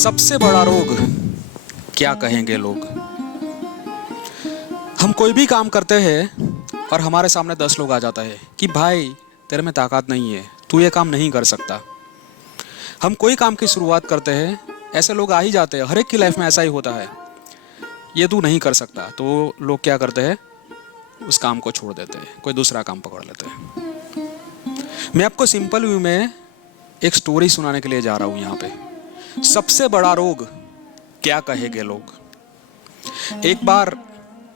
सबसे बड़ा रोग क्या कहेंगे लोग। हम कोई भी काम करते हैं और हमारे सामने 10 लोग आ जाता है कि भाई तेरे में ताकत नहीं है, तू ये काम नहीं कर सकता। हम कोई काम की शुरुआत करते हैं, ऐसे लोग आ ही जाते हैं, हर एक की लाइफ में ऐसा ही होता है, ये तू नहीं कर सकता। तो लोग क्या करते हैं, उस काम को छोड़ देते हैं, कोई दूसरा काम पकड़ लेते हैं। मैं आपको सिंपल व्यू में एक स्टोरी सुनाने के लिए जा रहा हूं यहाँ पे। सबसे बड़ा रोग क्या कहेंगे लोग। एक बार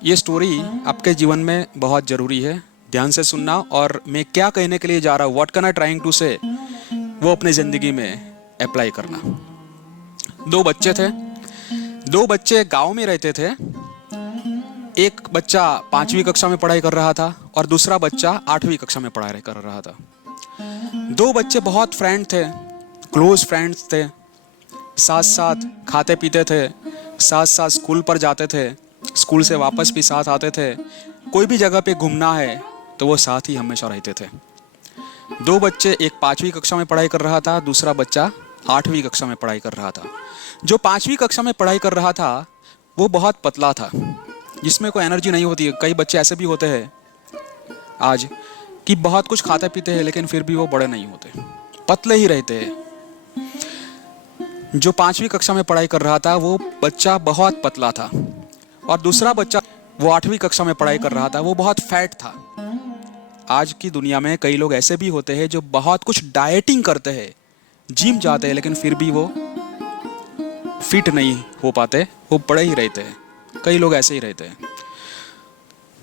ये स्टोरी आपके जीवन में बहुत जरूरी है, ध्यान से सुनना। और मैं क्या कहने के लिए जा रहा हूँ, what can I trying to say, वो अपनी जिंदगी में अप्लाई करना। दो बच्चे थे, दो बच्चे गांव में रहते थे। एक बच्चा 5वीं कक्षा में पढ़ाई कर रहा था और दूसरा बच्चा 8वीं कक्षा में पढ़ाई कर रहा था। दो बच्चे बहुत फ्रेंड थे, क्लोज फ्रेंड्स थे, साथ साथ खाते पीते थे, साथ साथ स्कूल पर जाते थे, स्कूल से वापस भी साथ आते थे। कोई भी जगह पे घूमना है तो वो साथ ही हमेशा रहते थे। दो बच्चे, एक 5वीं कक्षा में पढ़ाई कर रहा था, दूसरा बच्चा 8वीं कक्षा में पढ़ाई कर रहा था। जो 5वीं कक्षा में पढ़ाई कर रहा था वो बहुत पतला था, जिसमें कोई एनर्जी नहीं होती है। कई बच्चे ऐसे भी होते हैं आज कि बहुत कुछ खाते पीते हैं लेकिन फिर भी वो बड़े नहीं होते, पतले ही रहते हैं। जो 5वीं कक्षा में पढ़ाई कर रहा था वो बच्चा बहुत पतला था, और दूसरा बच्चा वो 8वीं कक्षा में पढ़ाई कर रहा था, वो बहुत फैट था। आज की दुनिया में कई लोग ऐसे भी होते हैं जो बहुत कुछ डाइटिंग करते हैं, जिम जाते हैं, लेकिन फिर भी वो फिट नहीं हो पाते, वो बड़े ही रहते हैं। कई लोग ऐसे ही रहते हैं।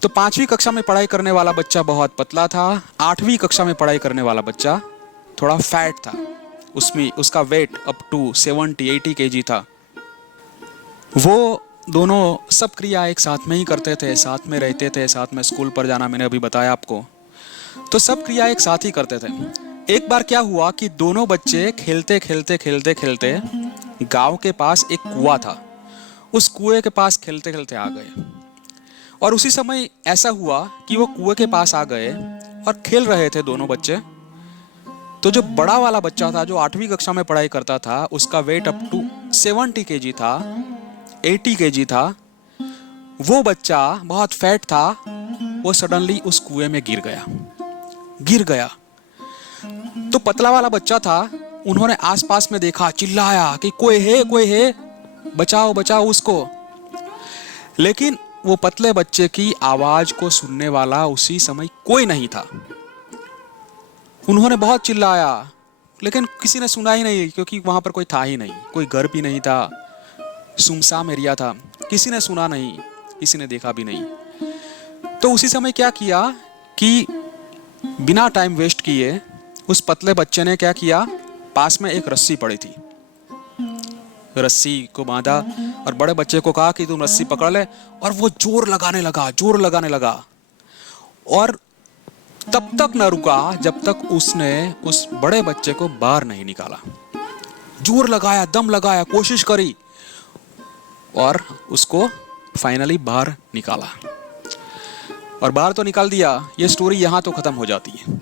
तो 5वीं कक्षा में पढ़ाई करने वाला बच्चा बहुत पतला था, 8वीं कक्षा में पढ़ाई करने वाला बच्चा थोड़ा फैट था। उसमें उसका वेट अप टू 70-80 kg था। वो दोनों सब क्रिया एक साथ में ही करते थे, साथ में रहते थे, साथ में स्कूल पर जाना, मैंने अभी बताया आपको। तो सब क्रिया एक साथ ही करते थे। एक बार क्या हुआ कि दोनों बच्चे खेलते खेलते खेलते खेलते गांव के पास एक कुआं था, उस कुएं के पास खेलते खेलते आ गए। और उसी समय ऐसा हुआ कि वो कुएं के पास आ गए और खेल रहे थे दोनों बच्चे। तो जो बड़ा वाला बच्चा था, जो 8वीं कक्षा में पढ़ाई करता था, उसका वेट अप टू 70 kg था, 80 kg था। वो बच्चा बहुत फैट था, वो सडनली उस कुएं में गिर गया। तो पतला वाला बच्चा था, उन्होंने आसपास में देखा, चिल्लाया कि कोई है, बचाओ बचाओ उसको। लेकिन वो पतले बच्चे की आवाज को सुनने वाला उसी समय कोई नहीं था। उन्होंने बहुत चिल्लाया लेकिन किसी ने सुना ही नहीं, क्योंकि वहां पर कोई था ही नहीं, कोई घर भी नहीं था, सुनसान एरिया था, किसी ने सुना नहीं, किसी ने देखा भी नहीं। तो उसी समय क्या किया कि बिना टाइम वेस्ट किए उस पतले बच्चे ने क्या किया, पास में एक रस्सी पड़ी थी, रस्सी को बांधा और बड़े बच्चे को कहा कि तुम रस्सी पकड़ ले। और वो जोर लगाने लगा और तब तक न रुका जब तक उसने उस बड़े बच्चे को बाहर नहीं निकाला। जोर लगाया, दम लगाया, कोशिश करी और उसको फाइनली बाहर निकाला। और बाहर तो निकाल दिया। ये स्टोरी यहां तो खत्म हो जाती है,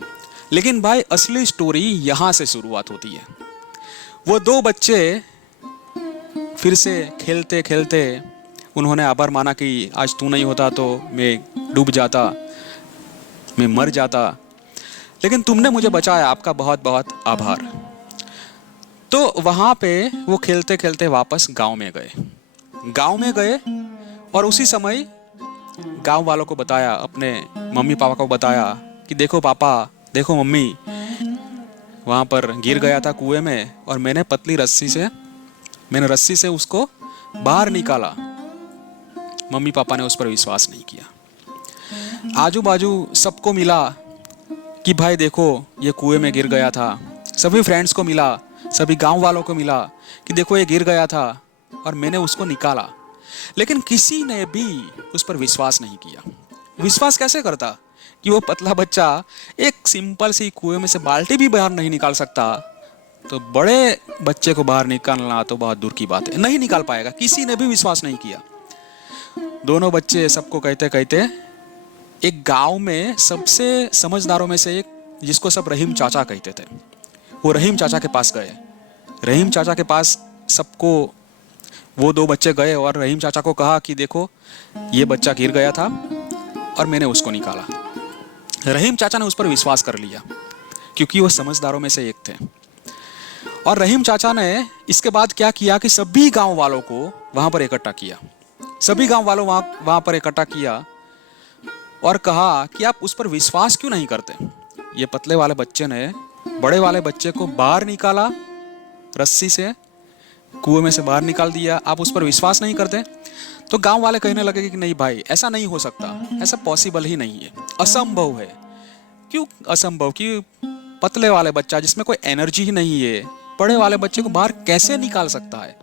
लेकिन भाई असली स्टोरी यहां से शुरुआत होती है। वो दो बच्चे फिर से खेलते खेलते उन्होंने आभार माना कि आज तू नहीं होता तो मैं डूब जाता, मैं मर जाता, लेकिन तुमने मुझे बचाया, आपका बहुत बहुत आभार। तो वहां पे वो खेलते खेलते वापस गांव में गए और उसी समय गांव वालों को बताया, अपने मम्मी पापा को बताया कि देखो पापा, देखो मम्मी, वहां पर गिर गया था कुएं में और मैंने रस्सी से उसको बाहर निकाला। मम्मी पापा ने उस पर विश्वास नहीं किया। आजू बाजू सबको मिला कि भाई देखो ये कुएं में गिर गया था। सभी फ्रेंड्स को मिला, सभी गांव वालों को मिला कि देखो ये गिर गया था और मैंने उसको निकाला। लेकिन किसी ने भी उस पर विश्वास नहीं किया। विश्वास कैसे करता कि वो पतला बच्चा एक सिंपल सी कुएं में से बाल्टी भी बाहर नहीं निकाल सकता, तो बड़े बच्चे को बाहर निकालना तो बहुत दूर की बात है, नहीं निकाल पाएगा। किसी ने भी विश्वास नहीं किया। दोनों बच्चे सबको कहते कहते एक गांव में सबसे समझदारों में से एक, जिसको सब रहीम चाचा कहते थे, वो रहीम चाचा के पास गए। रहीम चाचा के पास सबको, वो दो बच्चे गए और रहीम चाचा को कहा कि देखो ये बच्चा गिर गया था और मैंने उसको निकाला। रहीम चाचा ने उस पर विश्वास कर लिया क्योंकि वो समझदारों में से एक थे। और रहीम चाचा ने इसके बाद क्या किया कि सभी गांव वालों को वहां पर इकट्ठा किया। सभी गांव वालों वहां पर इकट्ठा किया और कहा कि आप उस पर विश्वास क्यों नहीं करते। ये पतले वाले बच्चे ने बड़े वाले बच्चे को बाहर निकाला, रस्सी से कुएं में से बाहर निकाल दिया, आप उस पर विश्वास नहीं करते। तो गांव वाले कहने लगे कि नहीं भाई, ऐसा नहीं हो सकता, ऐसा पॉसिबल ही नहीं है, असंभव है। क्यों असंभव? कि पतले वाले बच्चा जिसमें कोई एनर्जी ही नहीं है, बड़े वाले बच्चे को बाहर कैसे निकाल सकता है?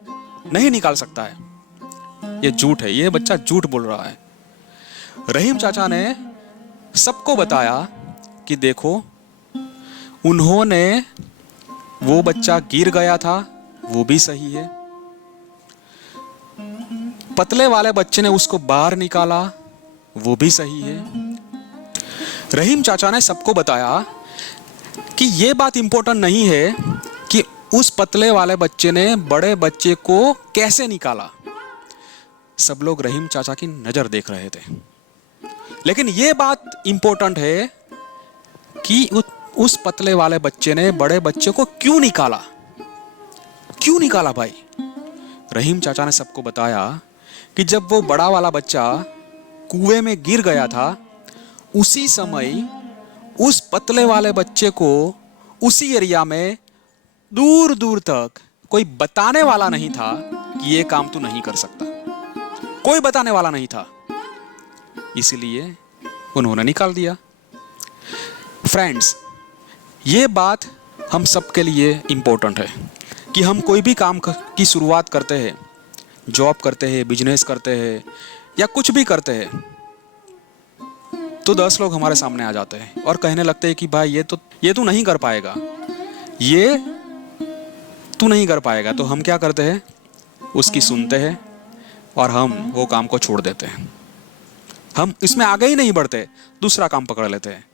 नहीं निकाल सकता है, ये झूठ है, ये बच्चा झूठ बोल रहा है। रहीम चाचा ने सबको बताया कि देखो, उन्होंने, वो बच्चा गिर गया था, वो भी सही है, पतले वाले बच्चे ने उसको बाहर निकाला, वो भी सही है। रहीम चाचा ने सबको बताया कि ये बात इंपॉर्टेंट नहीं है कि उस पतले वाले बच्चे ने बड़े बच्चे को कैसे निकाला। सब लोग रहीम चाचा की नजर देख रहे थे, लेकिन ये बात इंपॉर्टेंट है कि उस पतले वाले बच्चे ने बड़े बच्चे को क्यों निकाला। क्यों निकाला भाई? रहीम चाचा ने सबको बताया कि जब वो बड़ा वाला बच्चा कुएं में गिर गया था, उसी समय उस पतले वाले बच्चे को उसी एरिया में दूर दूर तक कोई बताने वाला नहीं था कि ये काम तू नहीं कर सकता। कोई बताने वाला नहीं था, इसीलिए उन्होंने निकाल दिया। फ्रेंड्स, ये बात हम सबके लिए इंपॉर्टेंट है कि हम कोई भी काम की शुरुआत करते हैं, जॉब करते हैं, बिजनेस करते हैं या कुछ भी करते हैं, तो 10 लोग हमारे सामने आ जाते हैं और कहने लगते हैं कि भाई ये तू नहीं कर पाएगा, ये तू नहीं कर पाएगा। तो हम क्या करते हैं? उसकी सुनते हैं और हम वो काम को छोड़ देते हैं। हम इसमें आगे ही नहीं बढ़ते, दूसरा काम पकड़ लेते हैं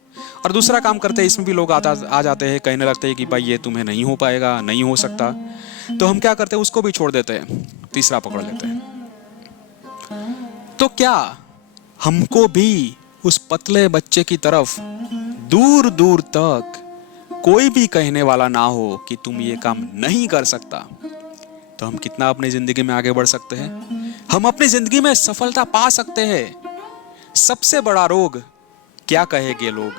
और दूसरा काम करते हैं। इसमें भी लोग आ जाते हैं, कहने लगते हैं कि भाई ये तुम्हें नहीं हो पाएगा, नहीं हो सकता। तो हम क्या करते हैं? उसको भी छोड़ देते हैं, तीसरा पकड़ लेते हैं। तो क्या हमको भी उस पतले बच्चे की तरफ दूर दूर तक कोई भी कहने वाला ना हो कि तुम ये काम नहीं कर सकता, तो हम कितना अपनी जिंदगी में आगे बढ़ सकते हैं? हम अपनी जिंदगी में सफलता पा सकते हैं। सबसे बड़ा रोग, क्या कहेंगे लोग।